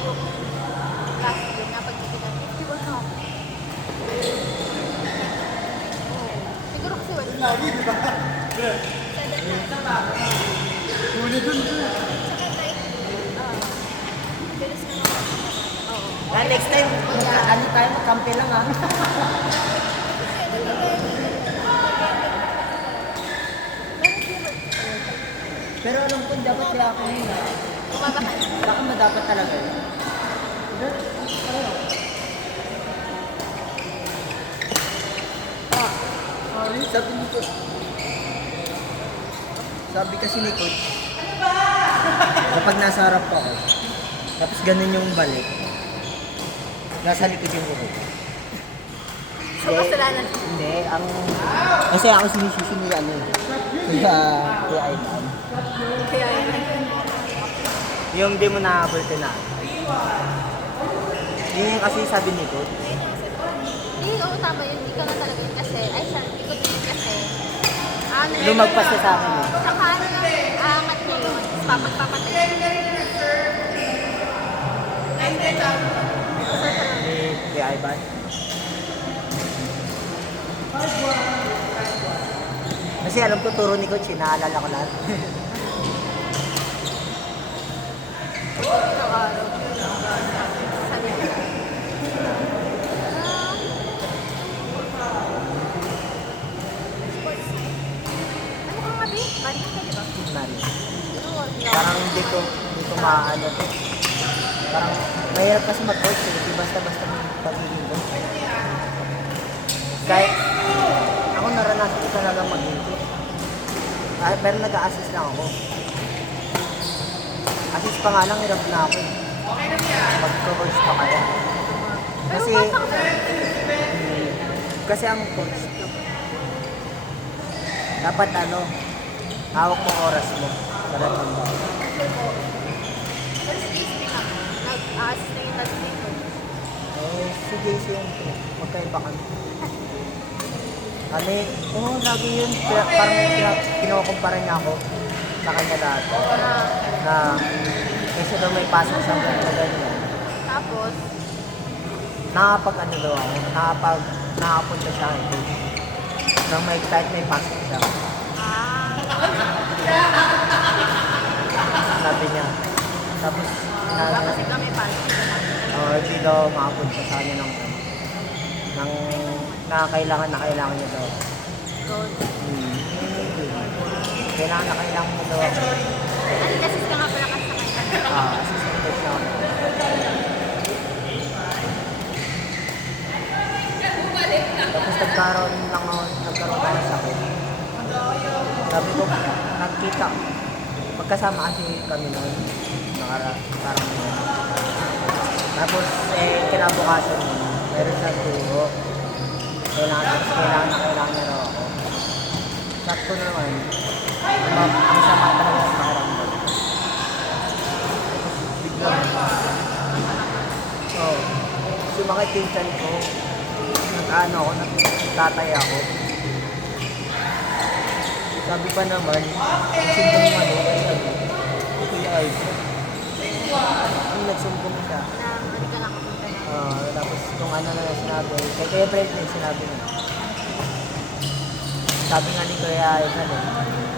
last year na pagtitigan. 51 na ako. Siguro kasi wala. Lagi, di ba? Huli dun. Bilis na naman. Oo. Next time, ano tayo, magkampi lang ha. Pero alam ko, dapat kaya ako yun ha. Bumaba ka. Baka madapat talaga yun. Sabi ni Coach. Sabi kasi ni Coach, kapag nasa harap ako, tapos ganun yung balik, nasa likod yung ulo. So, kasalanan. Hindi, kasi ako sinisisi ni ano eh. Kaya Ivan. Kaya yun. Yung di mo na-abort na. Yun yung kasi sabi ni Coach. Hindi, oo, tama yun. Hindi ka na talaga yun kasi, ay, sa likod yun kasi, ano, Lumagpas na sa akin eh. saka ano lang, aangat niya yun, tapos papagpapatay. Kaya Ivan. Kasi alam ko turo ni Coach, naalala ko lahat. Ito araw. Sa likod. Sports. Ano ka nga, Bi? Marina ka, di ba? Parang hindi ko maano to. Parang mahirap kasi mag-coach eh. Hindi basta-basta may pagiging coach. Kahit ako naranasan ko talaga mag-coach. Pero nag-a-assist lang ako. Assist pa nga lang, hirap na ako eh. Mag-coach pa kaya. Kasi, kasi ang coach, dapat ano, hawak mo oras mo. Sarap ng bawal. Pero si JC na, nag-assist na yung dito. Si JC yung magkaiba kami. Kami, lagi yun. Parang kinukumpara niya ako sa kanya dati. Na kasi daw may pasok sa ganyan. Tapos, Nakapag-ano daw ako, nakapunta siya kay coach. Kahit may pasok siya. Sabi niya. Tapos, tapos ikaw may pasok. hindi daw makapunta sa kanya ng kailangan niya daw. Good. Kailangan niya daw ako. Ay, kasi ka nga pala kasi sa kanya. Assistant coach na ako. Tapos nagkaroon ako ng sakit. Sabi ko, nagkita. Magkasama kasi kami noon. Parang tapos, kinabukasan mo, meron siyang turo. Kailangan niya raw ako. Sakto naman, ang sama talaga ng pakiramdam. Biglang, sumakit yung tiyan ko. Nagtatay ako. Sabi pa naman, nagsumbong nagsumbong siya. Hindi ka nakapunta na. Tapos kung ano na sinabi, kaya friend din sinabi na. Sabi nga ni Kuya Ivan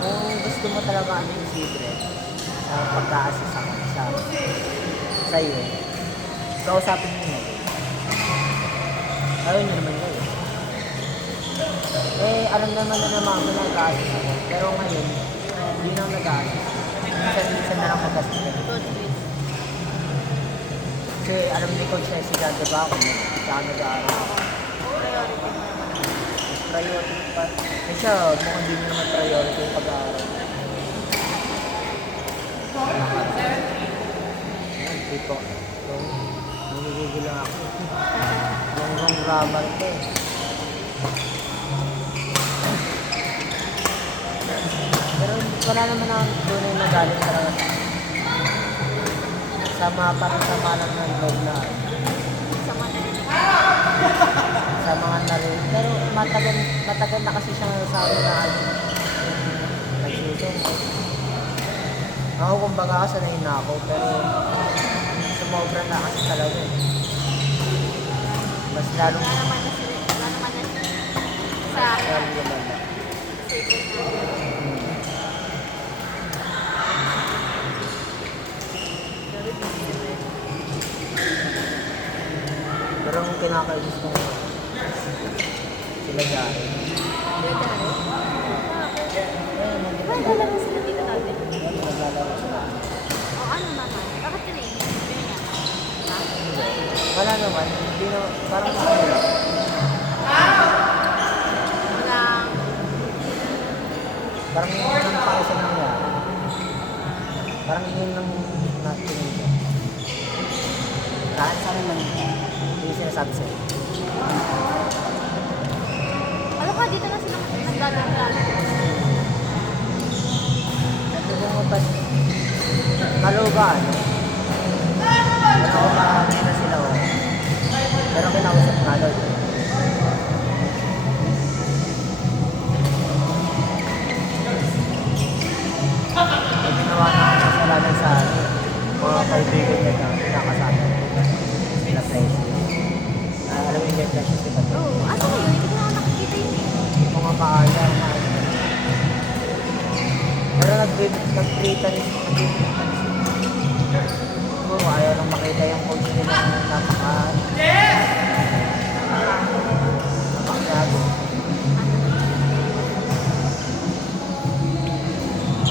kung gusto mo talaga ano yung secret, pagka-assist ako sa iyo, kausapin mo na. Ayaw niyo naman yun. Alam naman na naman ako nag-assist ako. Pero ngayon, hindi na nag-assist. Minsan na lang mag-assist. Good, good. Kasi alam ni Coach Jessica, di ba ako saan nag-aaral? Priority pa. Eh siya, mukhang hindi mo naman priority yung pag-aaral. Dito. Nangigigil lang ako. Yung grammar ko eh. Pero wala naman ang tunay na galing talaga. Parang sama lang ng loob na. Sa mga narinig. Pero matagal na kasi siya sa akin na nagsusong. Ako kumbaga sanay na ako, pero sobra na kasi talaga eh. Mas lalong Wala naman na sila. Wala naman na sa lalong lumanda. secret na. Pero ang kinakaibos ko sila dyan. Wala dyan. Di ba naglalaro sila dito dati? Naglalaro sila. O ano naman? Bakit ka naiinis? Ganyan. Ha? Wala naman, hindi na, parang ano lang. Walang... Parang yun ang para sa nangyari. Parang yun ang natingin ko. Kahit saan naman yung sinasabi sa'yo. Alam ka, dito na sila nagdadagdag. Ito kung mapas, maluga ano. Ano ko makakita na sila o. Pero kinausap nga Lord. May ginawa na ako kasalanan sa mga kaibigan niya na nakasama. Sila Tracy. Alam mo yung depression si Pato. Oo. Ano yun? Hindi ko na nakikita yun. Mga maaga, maaga. Pero nag-treatan siguro ayaw lang makita yung coach nila napakagago.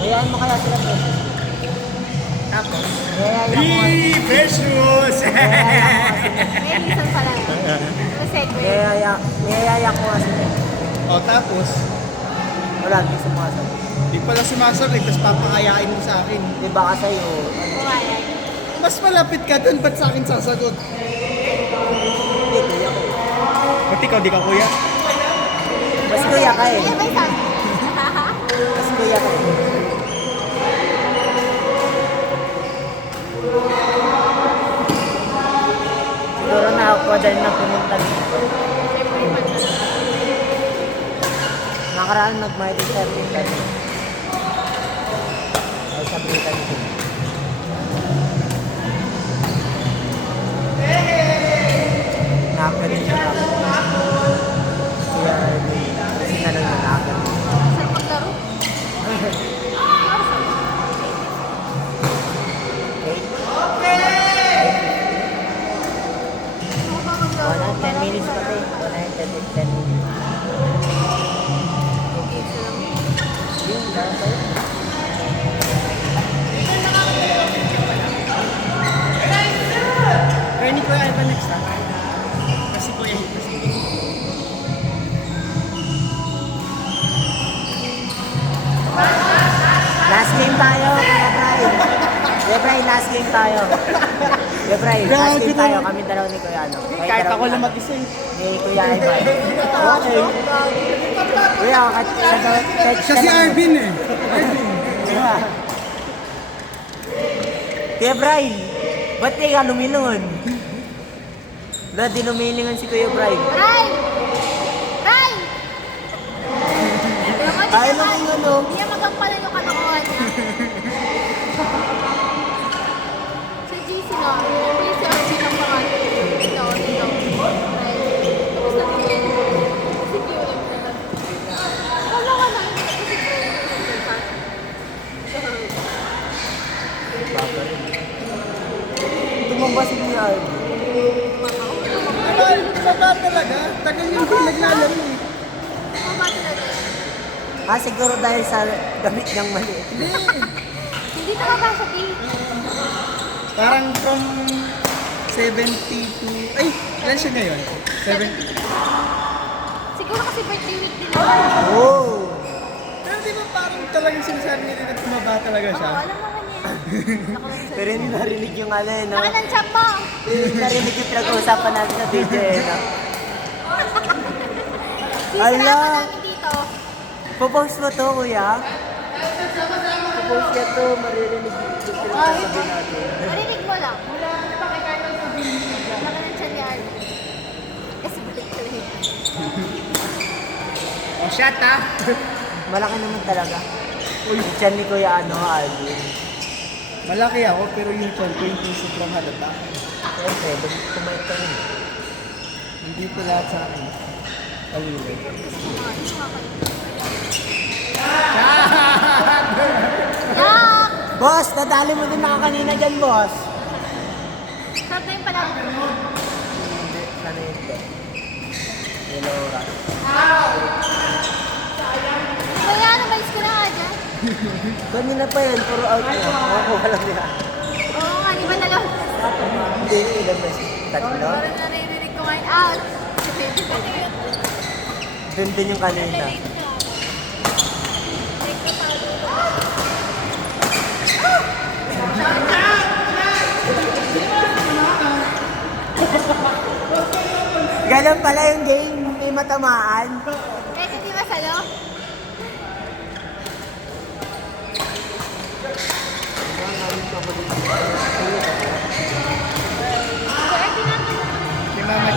Hayaan mo kaya sila Precious. Tapos, Hayaan mo Precious! May reason pala. May segue. Hayaan ko nga sila. O tapos, Wala, di sumasagot. di pala sumasagot, tapos papakayain mo sa akin. Di ba ka sa'yo? Kumayan. Mas malapit ka dun, ba't sa akin sasagot? Hindi, kuya ko. Ba't ikaw, di ka kuya? Mas kuya ka eh. Kaya ba isa? Mas kuya ka eh. Siguro nakakuha dahil na pumunta dito. Siyempre, man na. Nakaraan nag-mighty serving kami. Ay, sabitan ko. Nakagaling siya ako. Kaya, kasi na lang nakagaling. Saan maglaro? Wala, 10 minutes pa tayo. Wala yung 10 minutes. Yung, dahil sa'yo. Kaya ni Kuya Ivan next time. Kasi Kuya Hit kasi. Last game tayo, Kuya Brian. Kuya Brian, last game tayo. Kuya Brian, last game tayo. Kami dalaw ni Kuya ano. Kahit dalaw ako ni lang ano. mag-isa eh. Ni Kuya Ivan. Okay. Kuya, kahit Siya si Arvin eh. Diba? Kuya Brian, ba't di ka lumilingon? Wala, di lumilingon si Kuya Brian. Ray! Ray! Ay, lang yung ano. Hindi niya magampalan yung kalokohan niya. Sa GC no, yung si RG ng pangalan. Dito. Ray. Tapos na din si QM na lang. Wala ka na. Tumamba si Kuya Ivan. Baba talaga. Tagal yung naglalaro eh. Ah, siguro dahil sa gamit niyang maliit. Hindi talaga sa team. Parang from 70 to... Ay, ilan siya ngayon? 70. Siguro kasi birthday week din. Oh! Pero di ba parang talagang sinasabi nila na tumaba talaga Oo, siya? alam naman yan. Pero hindi narinig yung ano eh, no? Laki ng champ mo. Hindi narinig yung pinag-uusapan natin sa video eh, no? Sisirapan Ala! namin dito. Popost mo to, kuya? Popost niya to, maririnig yung pinag-uusapan natin. Marinig mo lang. Laki ng chan ni Arlo. Kasi balik ka lang. Oh, shut up! Malaki naman talaga. Uy, dyan ni Kuya ano, Alvin. Malaki ako, pero yung chan ko, yung sobrang halata. Siyempre, kumain ka rin. Hindi ito lahat sa akin. Kaliway. Yak! Boss, nadali mo din ako kanina dyan, boss. Sarap na yung pala. Hindi, sana yun to. Yellow rock. Di ba yan? Umalis ko na nga dyan. Kanina pa yan, puro out na. Makakuha lang nila. Oo nga, di ba dalawa? Hindi, ilan ba siya? Tatlo? Parang naririnig ko ngayon out. Doon din yung kanina. Ganun pala yung game, may matamaan. Pwede di ba sa'yo? Pwede na. Si Mama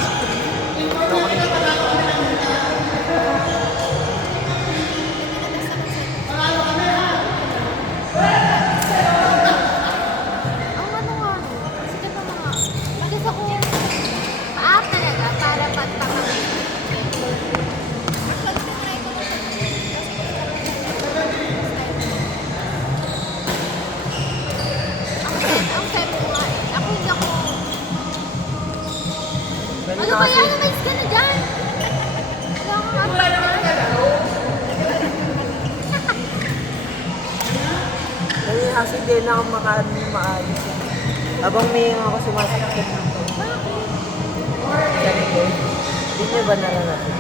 Ang ano nga, sikat na mga. Gusto ko, pa-up talaga para pagpapagay. Ang type ko nga eh. Ako hindi ako. Ano ba yan? Umalis ka na dyan? Wala kang upload dyan. Kasi kasi din ako maayos. Habang may ako sumasakit. Sabi ko, hindi niya ba naranasan?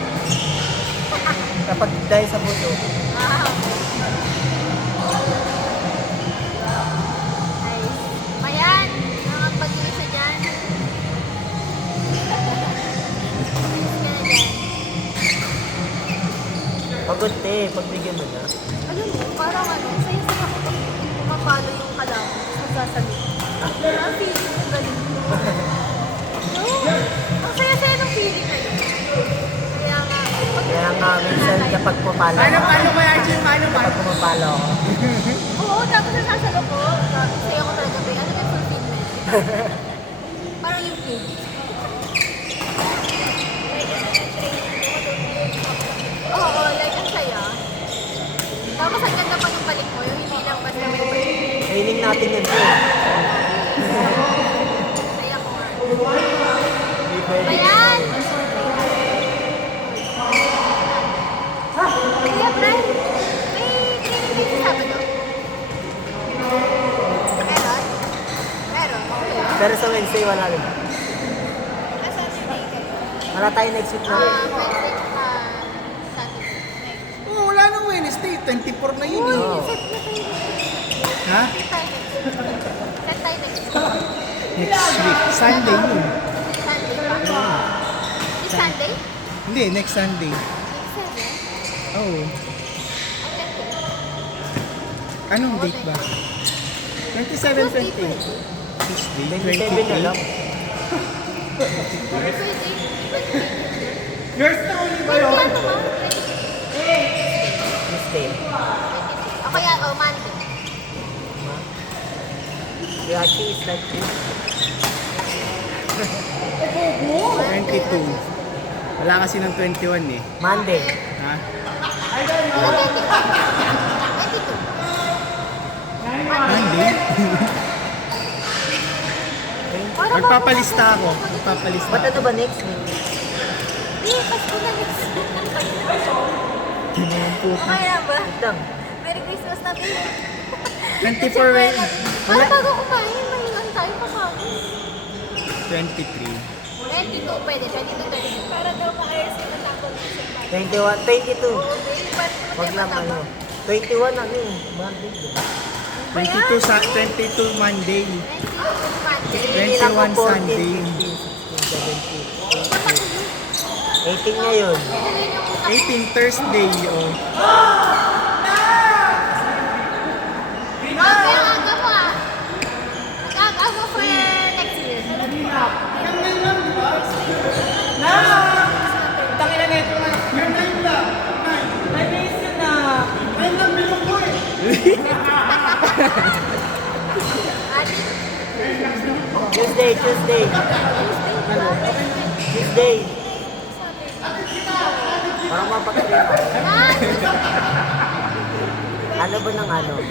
Kapag dahil sa puso, Wow. Nice. Mayan, nakapag-iisa dyan. Umalis ka na dyan. pagod eh, pagbigyan mo na. Alam mo, parang ano, saya-saya ko pag pumapalo yung kalaban, magsasalit. Ang feeling ko galing. No, ang saya-saya ng feeling na yun. Kaya nga, Kaya nga minsan kapag pumapalo Paano ako, ba yan, Jim? Paano ba? kapag pumapalo ako, oo, tapos nasasalo ko. Sabi, saya ko talaga ba? Ano yung fulfillment? Parang yung kid. Oo, like ang saya. Tapos ang ganda pa ng balik mo, yung hindi lang basta may balik. training natin yun eh. Saya ko nga. Hindi pwede. Ayan! Kaya, Bran, may training kayo sa Sabado? Meron? Meron? Pero sa Wednesday wala rin. Ah, Saturday kayo? Wala tayo next week na. Wednesday tsaka Saturday. Oo, wala nang Wednesday. 24 na yun Uy, eh. set na tayo. Ha? Set tayo next week. Set tayo next week. Next week. Sunday yun. Sunday pa? This Sunday? Hindi, next Sunday. Next Sunday? Oo. Ang ganda. Anong date ba? 27, 20. Tuesday Tuesday, 27 na lang. 20. Pwede. Girls na uli ba Pwede yun? ano ba? Tuesday. O kaya, Monday. The Archie is like this. 22. Wala kasi ng 21 eh. Monday. Ha? Ano 22? 22. Monday? Para Magpapalista ako. Magpapalista Ba't ano ako. ba next week? Eh, Pasko na next week. Kinumpok. Kaya ba? Wait lang. Merry Christmas na din. 24 rin. Ano bago kumain? Mahilan tayo pasado. 23. 22 pwede, 22, 30. Para daw maayos yung matapon ng 21, 22. Okay, Wag lang ano. 21 ano eh. Monday. 22 sa 22 Monday. 22 Monday. 21 Sunday. 15, 16, 17, 18 ngayon. 18 Thursday. Oh. Kaya ang aga mo ah. Ang aga mo for next year. Tangin na neto na. May base ka na. Ay, nang bilong ko eh. Tuesday. Ano? Tuesday. Parang mapag-train ako. Ano ba ng ano? 23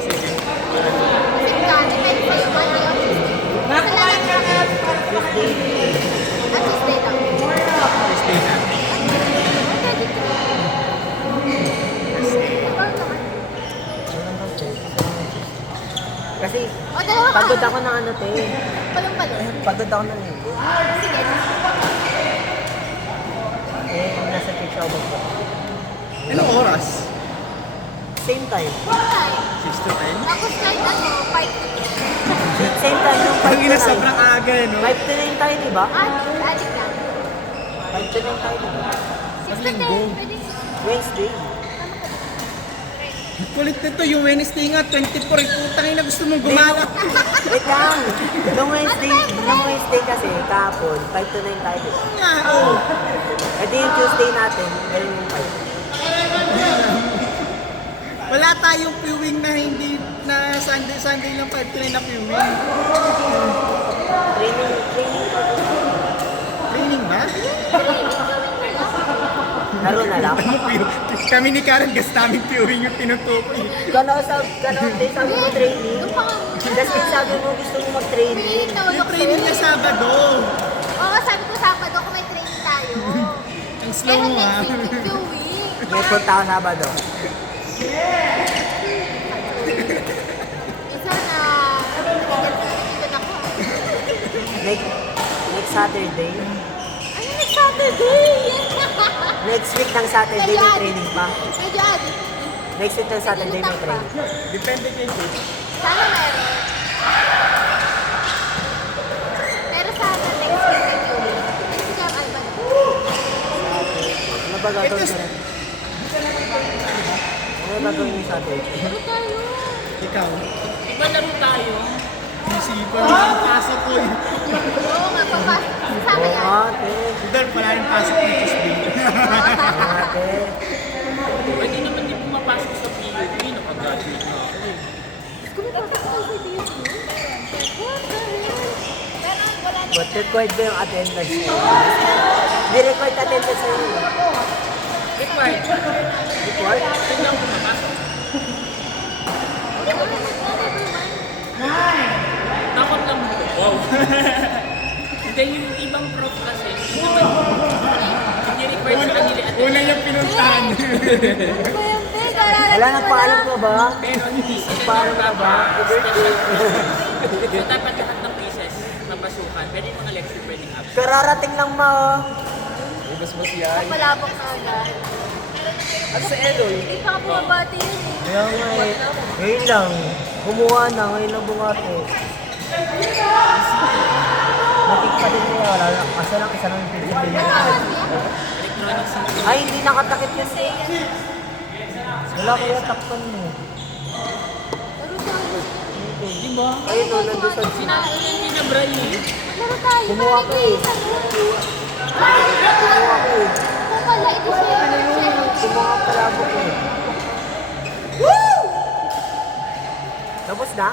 seconds. Tuesday na. Kasi O, dalawa ka. pagod ako ng ano, te. Palong-palong. Pagod ako ng linggo. Sige. Nasa picture ako ba? Anong oras? Same time. Time. 6 to 10? Tapos kahit ano, 5 to 10. Same time yung 5 Ang to ina, 9. sobrang aga, no? 5 to 9 tayo, di ba? Adik lang. 5 to 9 tayo, di ba? 6 to 10. Pwede. Wednesday. Kulit nito, yung Wednesday nga, 24. Putang ina, gusto mong gumala. Wait lang. Nung Wednesday kasi, kahapon, 5 to 9 tayo, di ba? Nga, oo. E di yung Tuesday natin, ganun yung 5. Wala tayong viewing na hindi na Sunday lang 5 to 9 na viewing. Training. Training ba? Laro na lang. Ano po yun? Kami ni Karen, gas namin viewing yung tinutukoy. Gano'n sabi mo training? Doon pa nga. Kasi sabi mo gusto mo mag-training. Yung training na Sabado. Oo, sabi ko Sabado kung may training tayo. Ang slow Pero mo ha. next week, viewing. May punta ako Sabado. Isa na, nagigil ako. Next Saturday. Ano next Saturday? Next week ng Saturday may training pa. Medyo adik. Next week ng Saturday may training. Depende kay coach. Sana meron. Pero sana next week may viewing. Next week ang Alban. Ano ba gagawin ko rin? Ano ba gagawin yung Saturday? Ano tayo? Ikaw. Iba laro tayo. Isipan mo ang pasok ko. Oo nga, papasok. Sama Oo yan. ate. Dahil pala yung pasok ng Tuesday. Ate. Pwede naman din pumapasok sa PUP. Nakagraduate na ako eh. Gusto mo papasok tayo sa DSU? What the hell? Pero wala na. But required ba yung attendance mo? Hindi required attendance mo. Required. Required? Hindi ako pumapasok. Takot lang mo. Wow. Hindi yung ibang prof kasi. Hindi naman. Hindi required sa kanila at Una yung pinuntahan. Wala nagpaalam ka ba? pero hindi sila Nagpaalam ka ba? special. So dapat lahat ng pieces mapasukan. Pero yung mga lecture pwedeng absent. Kararating lang ma. Bas-bas yan. Palabok na agad. At sa Eloy, Hindi pa ka bumabati yun eh. Kaya nga eh. Ngayon lang. Kumuha na. Ngayon lang bumate. Matik pa din niya. Wala lang. Asa lang isa lang yung pizza din niya. Electronics and Ay, hindi nakatakip yun. Wala kaya takpan mo. Laro tayo. di ba? Ayun o, nandun sa Sinabi ko yung kinabray eh. Laro tayo. Kumuha ko eh. Kumuha ko eh. Kung wala, ito siya. Kumuha pala ako eh. Tapos na?